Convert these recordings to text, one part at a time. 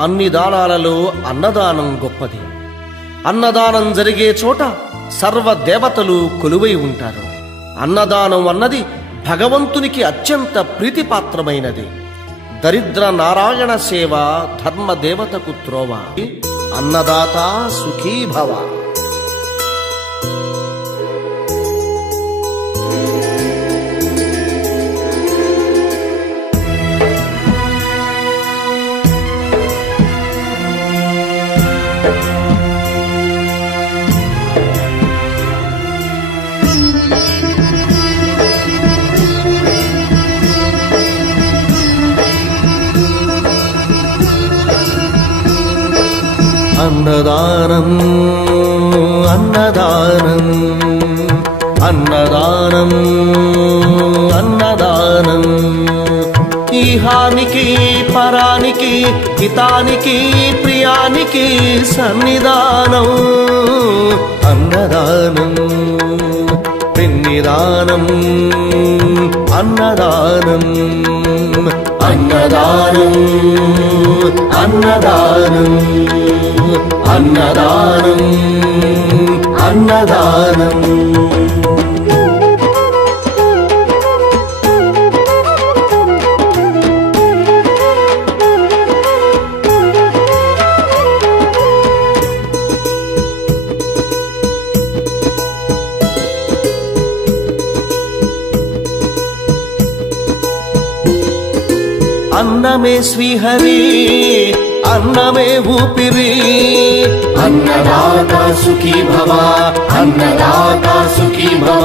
అన్ని దానాలలో అన్నదానం గొప్పది. అన్నదానం జరిగే చోట సర్వ దేవతలు కొలువై ఉంటారు. అన్నదానం అన్నది భగవంతునికి అత్యంత ప్రీతిపాత్రమైనది. దరిద్ర నారాయణ సేవ ధర్మదేవతకు త్రోవ. అన్నదాత సుఖీభవ. అన్నదానం అన్నదానం అన్నదానం అన్నదానం ఈహానికి పరానికి హితానికి ప్రియానికి సన్నిధానం. అన్నదానం పిన్నిదానం అన్నదానం అన్నదానం అన్నదానం అన్నదానం అన్నదానం. అన్నమే శ్రీహరి అన్నమే ఊపిరి. అన్నదాత సుఖీ భవ అన్నదాత సుఖీ భవ.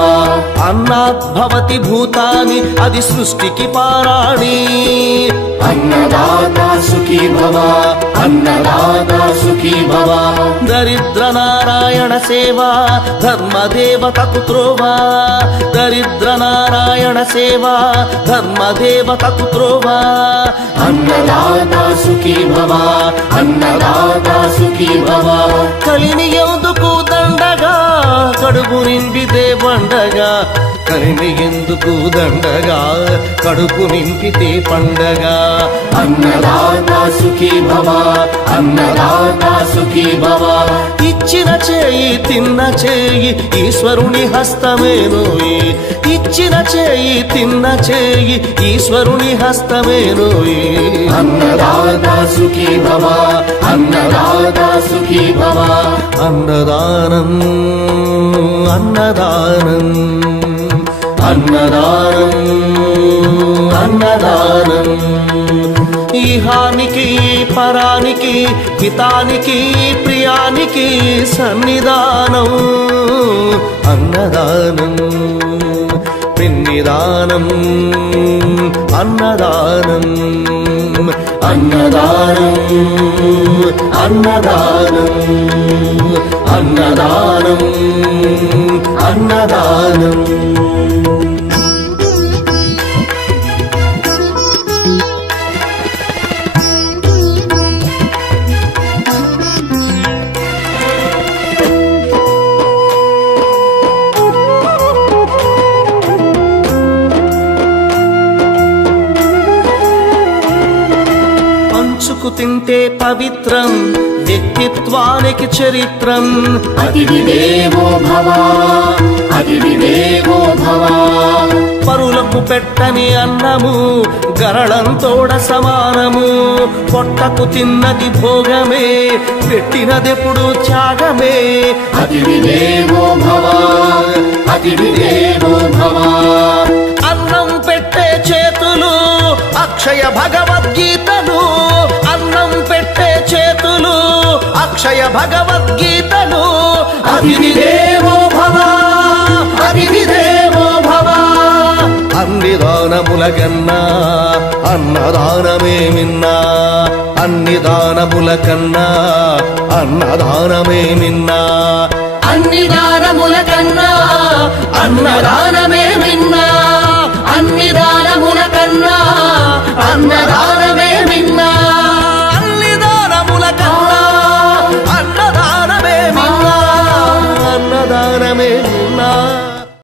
అన్నాత్ భవతి భూతాని అది సృష్టికి పారాణి. అన్నదాత సుఖీ భవ అన్నదాత సుఖీ భవ. దరిద్ర నారాయణ సేవ ధర్మదేవతకు త్రోవ. దరిద్ర నారాయణ సేవ ధర్మదేవతకు త్రోవ. అన్నదాత సుఖీ భవ అన్నదాత సుఖీ భవ. కలిని ఎందుకు దండగా కడుపు నింపితే పండగా. కలిని ఎందుకు దండగా కడుపు నింపితే పండగ. అన్నదాత సుఖీ భవ అన్నదాత సుఖీ భవ. ఇచ్చిన చేయి తిన్న చేయి ఈశ్వరుని హస్తమేనోయి. ఇచ్చిన చేయి తిన్న చేయి ఈశ్వరుని హస్తమేనోయి. అన్నదాత సుఖీ భవ అన్నదాత సుఖీ భవ. అన్నదానం అన్నదానం అన్నదానం అన్నదానం ఈహానికి పరానికి హితానికి ప్రియానికి సన్నిధానం. అన్నదానం పిన్నిదానం అన్నదానం అన్నదానం అన్నదానం అన్నదానం అన్నదానం. తింటే పవిత్రం వ్యక్తిత్వానికి చరిత్రం. అతిథి దేవో భవ అతిథి దేవో భవ. పరులకు పెట్టని అన్నము గరళంతోడ సమానము. పొట్టకు తిన్నది భోగమే పెట్టినదెప్పుడు త్యాగమే. అతిథి దేవో భవ అతిథి దేవో భవ. అన్నం పెట్టే చేతులు అక్షయ భగవద్గీతలు. అన్నం పెట్టే చేతులు అక్షయ భగవద్గీతలు. అతిథి దేవో భవ అతిథి దేవో భవ. అన్ని దానముల కన్నా అన్నదానమే మిన్నా. అన్ని దానముల కన్నా అన్నదానమే మిన్నా. అన్ని దానముల కన్నా అన్నదానమే